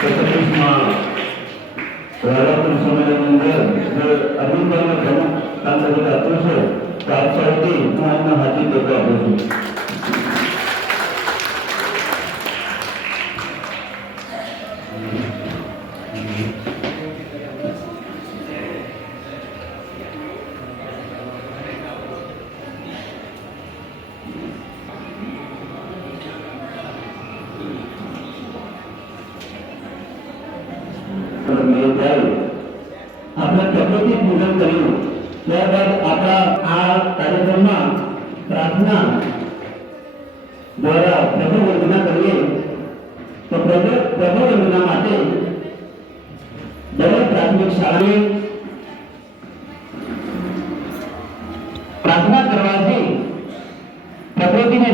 એકત્રીસમાં રાધાપુર અંદર જે ઘણો કામ કરી આપ્યું છે તો આપ સૌથી હું એમને હાથી ટેકો આપું મેં ત્યારે આપણે પ્રકૃતિ પૂજન કર્યું. ત્યારબાદ આપણા આ કાર્યક્રમમાં પ્રાર્થના દ્વારા પ્રભુ વંદના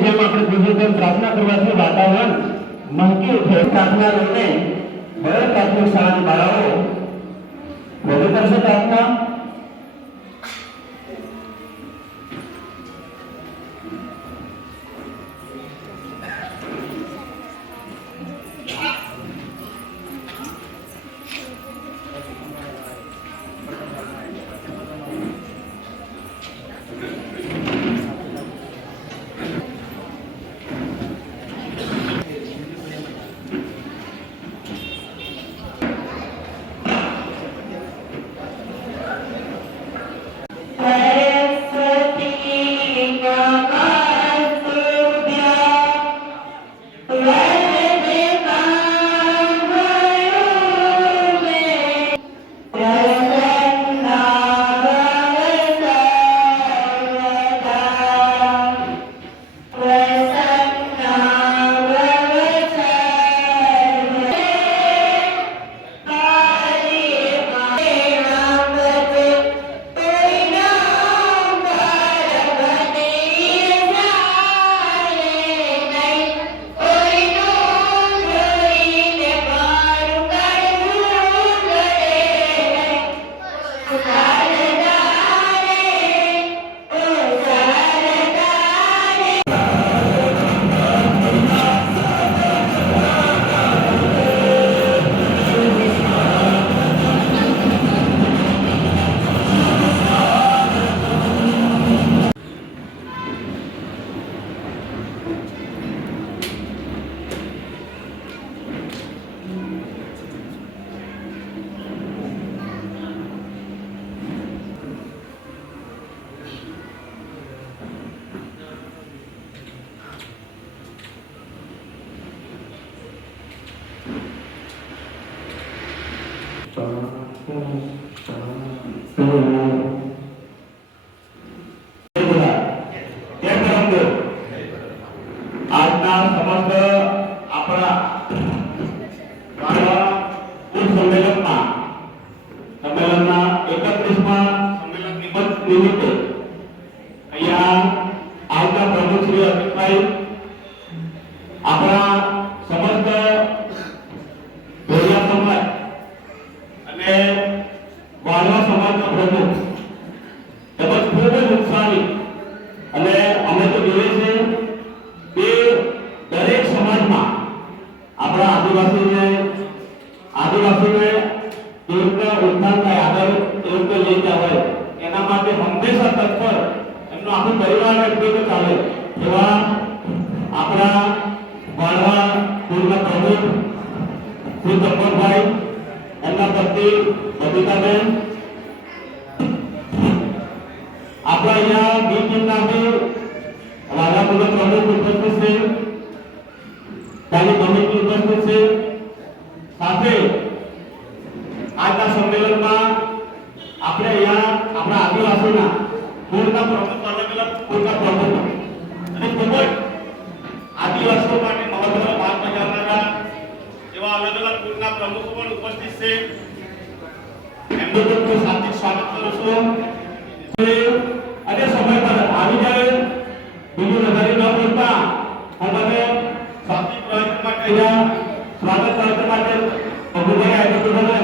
જેમ આપણે કીધું પ્રાર્થના કરવાથી વાતાવરણ મહકી ઉઠે. પ્રાર્થના લઈને દરેક પ્રાથમિક શાળાની બાળાઓ વધુ કરશે પ્રાર્થના કેમ સમજો આજના સમસ્ત આપણા માનવા કુલ સંમેલનમાં સંમેલનના એકત્રીસમાં સંમેલન નિમિત્ત નિમિત્તે અહીંયા આવતા પ્રમુખ શ્રી અમિતભાઈ આપણા સમસ્ત ભોજિયા સમાજ અને વાળવા સમાજના પ્રમુખ તેમજ ખૂબ જ ઉત્સાહી અને અમે તો જોઈએ છે કે દરેક સમાજમાં આપણા આદિવાસીને આદિવાસીને કેવી રીતે ઉત્થાન થાય આગળ કેવી રીતે લઈ જવાય એના માટે હંમેશા તત્પર એમનો પરિવાર ચાલે. એવા આપણા વાળવા સ્કૂલના પ્રમુખ શ્રી એમના પત્ની બબીતાબેન આપણા અહીંયા બી ટીમના બી રાધાપુરના પ્રમુખ ઉપસ્થિત છે તાલી કમિટી ઉપસ્થિત છે. સાથે આજના સંમેલનમાં આપણે અહીંયા આપણા આદિવાસીના કુળના પ્રમુખ માટે પ્રભુભાઈ આદિત્યભાઈનો અને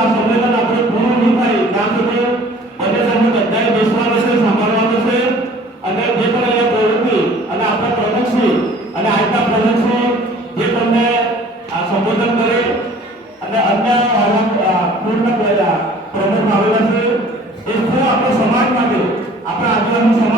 આ સંમેલન આપણે જે પણ આપણા પ્રમુખશ્રી આ સંબોધન કરે અને અન્ય પૂર્ણ આવેલા છે, એ આપણા સમાજ માટે, આપણા આદિવાસી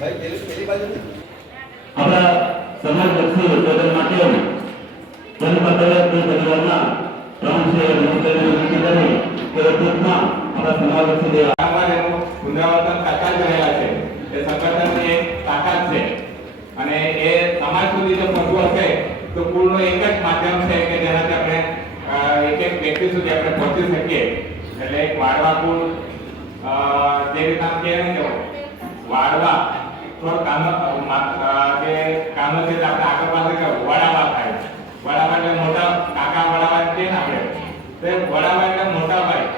આપણા સમાજલક્ષી ઉદ્યોગો માટે જનપદાર્થ પરિવારના પ્રમુખ છે નમસ્કારની વિનંતી કરી કે ટૂંકમાં આપણા સમાજલક્ષી દેવા. વારંવાર પુનરાવર્તન થતા જ રહેલા છે. એ સંગઠનની એક તાકાત છે. અને એ સમાજ સુધી જો પહોંચવું હશે તો કુળનો એક જ માધ્યમ છે કે જેનાથી આપણે એક એક વ્યક્તિ સુધી આપણે પહોંચી શકીએ. એટલે એક વાળવા કુળ જે રીતના કહે ને કે વાળવા થોડો કાનો મા- અ, જે કાનો છે આપણે આગળ પાસે વડાવા થાય વડાવા એટલે મોટા કાકા વડાવા કહે ને આપણે. તે વડાવા એટલે મોટા ભાઈ.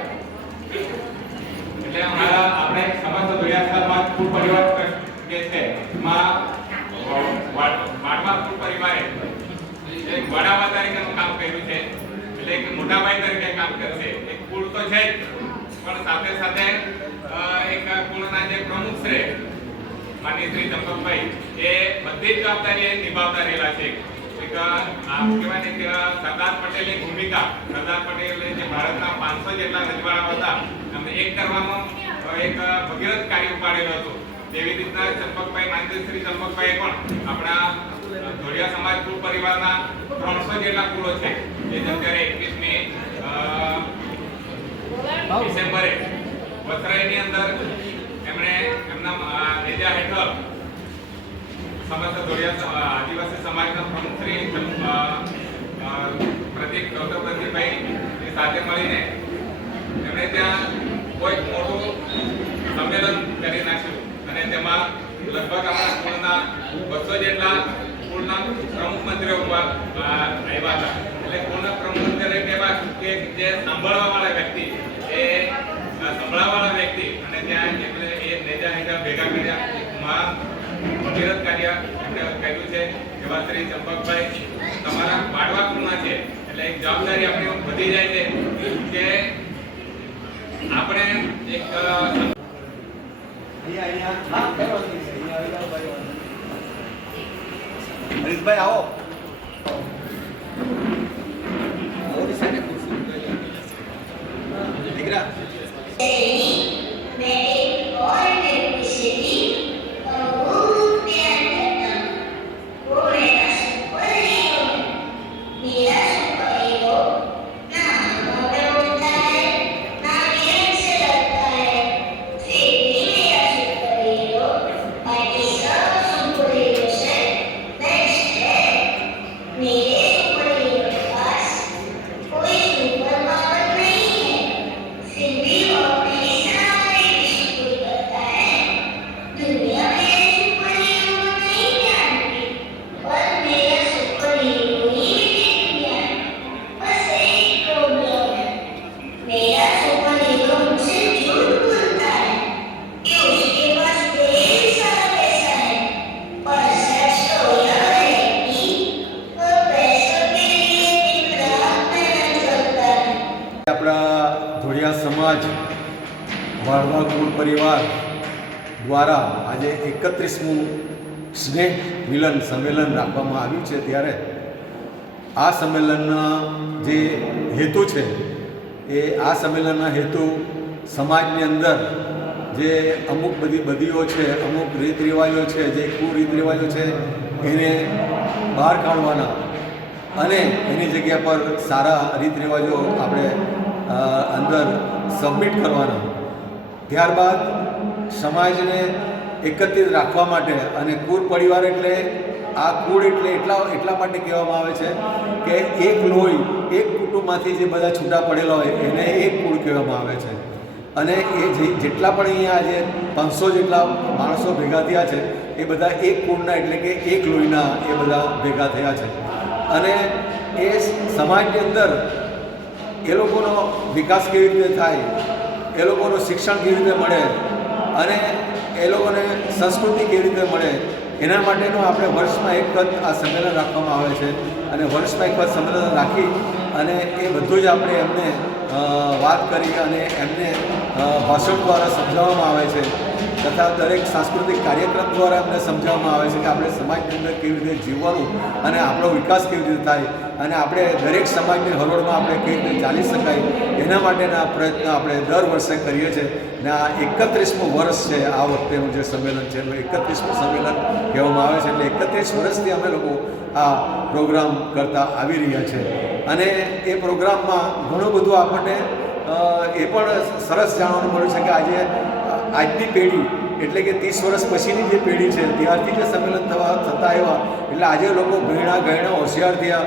એટલે અમારા આપણે સમસ્ત દુર્યાસ્તરમાં કુલ પરિવાર જે છે એમાં વાડવા કુલ પરિવારે એક વડાવા તરીકેનું કામ કર્યું છે એટલે એક મોટાભાઈ તરીકે કામ કરશે એક કુળ તો છે પણ સાથે સાથે એક કુળના જે પ્રમુખ છે માનનીય શ્રી ચંપકભાઈ એ બધી જ જવાબદારી નિભાવતા રહેલા છે. સરદાર પટેલની ભૂમિકા, સરદાર પટેલે જે ભારતના પાંચસો જેટલા રજવાડા હતા, એમને એક કરવાનો એક ભગીરથ કાર્ય ઉપાડેલું હતું. તેવી રીતના ચંપકભાઈ શ્રી ચંપકભાઈ પણ આપણા ધોળિયા સમાજ કુલ પરિવારના ત્રણસો જેટલા કુલો છે, જે અત્યારે એકવીસમી ડિસેમ્બરે વસરાઈની અંદર એમણે એમના નેજા અને તેમાં લગભગ આપણા કુળના બસો જેટલા કુળના પ્રમુખ મંત્રીઓ પ્રમુખ મંત્રી કહેવા કે જે સાંભળવા વાળા વ્યક્તિ એ અ, વાળા વ્યક્તિ અને ત્યાં એટલે એ હેઠળ ભેગા કર્યા. માં ભગીરથ કાર્ય એમણે કર્યું છે. એવા શ્રી ચંપકભાઈ તમારા પાડવા કુળમાં છે. એટલે એક જવાબદારી આપણી વધી જાય છે કે આપણે એક હરીશભાઈ આવો. દીકરા. Amen. ભાડવા કુળ પરિવાર દ્વારા આજે એકત્રીસમું સ્નેહ મિલન સંમેલન રાખવામાં આવ્યું છે ત્યારે આ સંમેલનના જે હેતુ છે, એ આ સંમેલનના હેતુ સમાજની અંદર જે અમુક બધી બદીઓ છે, અમુક રીત રિવાજો છે, જે કુરીત રિવાજો છે, એને બહાર કાઢવાના અને એની જગ્યા પર સારા રીત રિવાજો આપણે અંદર સબમિટ કરવાનો. ત્યારબાદ સમાજને એકત્રિત રાખવા માટે અને કુર પરિવાર એટલે આ કુળ એટલે એટલા એટલા માટે કહેવામાં આવે છે કે એક લોહી, એક કુટુંબમાંથી જે બધા છૂટા પડેલા હોય એને એક કુળ કહેવામાં આવે છે. અને એ જે, જેટલા પણ અહીંયા આજે પાંચસો જેટલા માણસો ભેગા થયા છે, એ બધા એક કુળના એટલે કે એક લોહીના એ બધા ભેગા થયા છે. અને એ સમાજની અંદર એ લોકોનો વિકાસ કેવી રીતે થાય, એ લોકોનું શિક્ષણ કેવી રીતે મળે, અને એ લોકોને સંસ્કૃતિ કેવી રીતે મળે, એના માટેનું આપણે વર્ષમાં એક વખત આ સંમેલન રાખવામાં આવે છે. અને વર્ષમાં એક વખત સંમેલન રાખી અને એ બધું જ આપણે એમને વાત કરી અને એમને ભાષણ દ્વારા સમજાવવામાં આવે છે. તથા દરેક સાંસ્કૃતિક કાર્યક્રમ દ્વારા અમને સમજાવવામાં આવે છે કે આપણે સમાજની અંદર કેવી રીતે જીવવાનું અને આપણો વિકાસ કેવી રીતે થાય અને આપણે દરેક સમાજની હરોળમાં આપણે કેવી રીતે ચાલી શકાય એના માટેના પ્રયત્ન આપણે દર વર્ષે કરીએ છીએ ને આ એકત્રીસમું વર્ષ છે આ વખતેનું જે સંમેલન છે એનું એકત્રીસમું સંમેલન કહેવામાં આવે છે એટલે એકત્રીસ વર્ષથી અમે લોકો આ પ્રોગ્રામ કરતા આવી રહ્યા છે. અને એ પ્રોગ્રામમાં ઘણું બધું આપણને એ પણ સરસ જાણવાનું મળ્યું છે કે આજે આજની પેઢી, એટલે કે ત્રીસ વર્ષ પછીની જે પેઢી છે, ત્યારથી જે સંમેલન થવા થતા આવ્યા, એટલે આજે લોકો ભીણા ગયણા હોશિયાર થયા.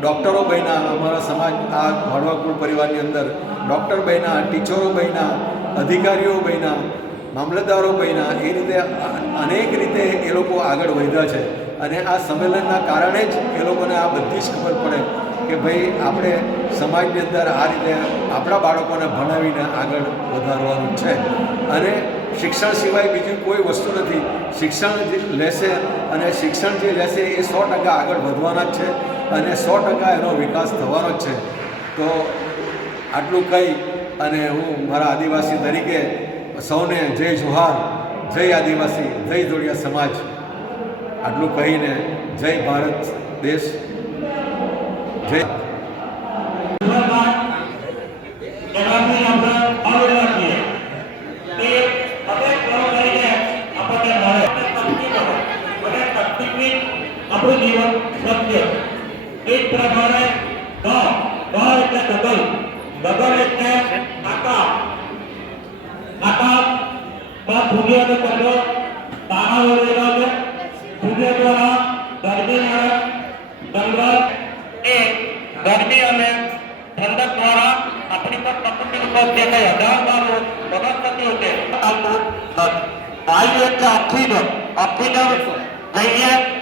ડૉક્ટરો બન્યા અમારા સમાજ, આ ભાડવાકુળ પરિવારની અંદર. ડૉક્ટર બન્યા, ટીચરો બન્યા, અધિકારીઓ બન્યા, મામલતદારો બન્યા. એ રીતે અનેક રીતે એ લોકો આગળ વધ્યા છે. અને આ સંમેલનના કારણે જ એ લોકોને આ બધી જ ખબર પડે. કે ભાઈ આપણે સમાજની અંદર આ રીતે આપણા બાળકોને ભણાવીને આગળ વધારવાનું છે. અને શિક્ષણ સિવાય બીજી કોઈ વસ્તુ નથી. શિક્ષણ જે લેશે અને શિક્ષણ જે લેશે એ સો ટકા આગળ વધવાના જ છે અને સો ટકા એનો વિકાસ થવાનો જ છે. તો આટલું કહી અને હું મારા આદિવાસી તરીકે સૌને જય જોહાર, જય આદિવાસી, જય જોડિયા સમાજ. આટલું કહીને જય ભારત દેશ. આપણે જીવન સત્ય એક પ્રકારે ગ ગ એટલે એટલે આકાશ આકાશમાં તો ચંદ્ર તારા વળેલા છે સૂર્ય દ્વારા ગરમી મળે ડંગર એ ગરમી અને ઠંડક દ્વારા આપણી પર પ્રકૃતિ ઉપર જે છે આવતું નથી વાયુ એટલે ઓક્સિજન ઓક્સિજન લઈએ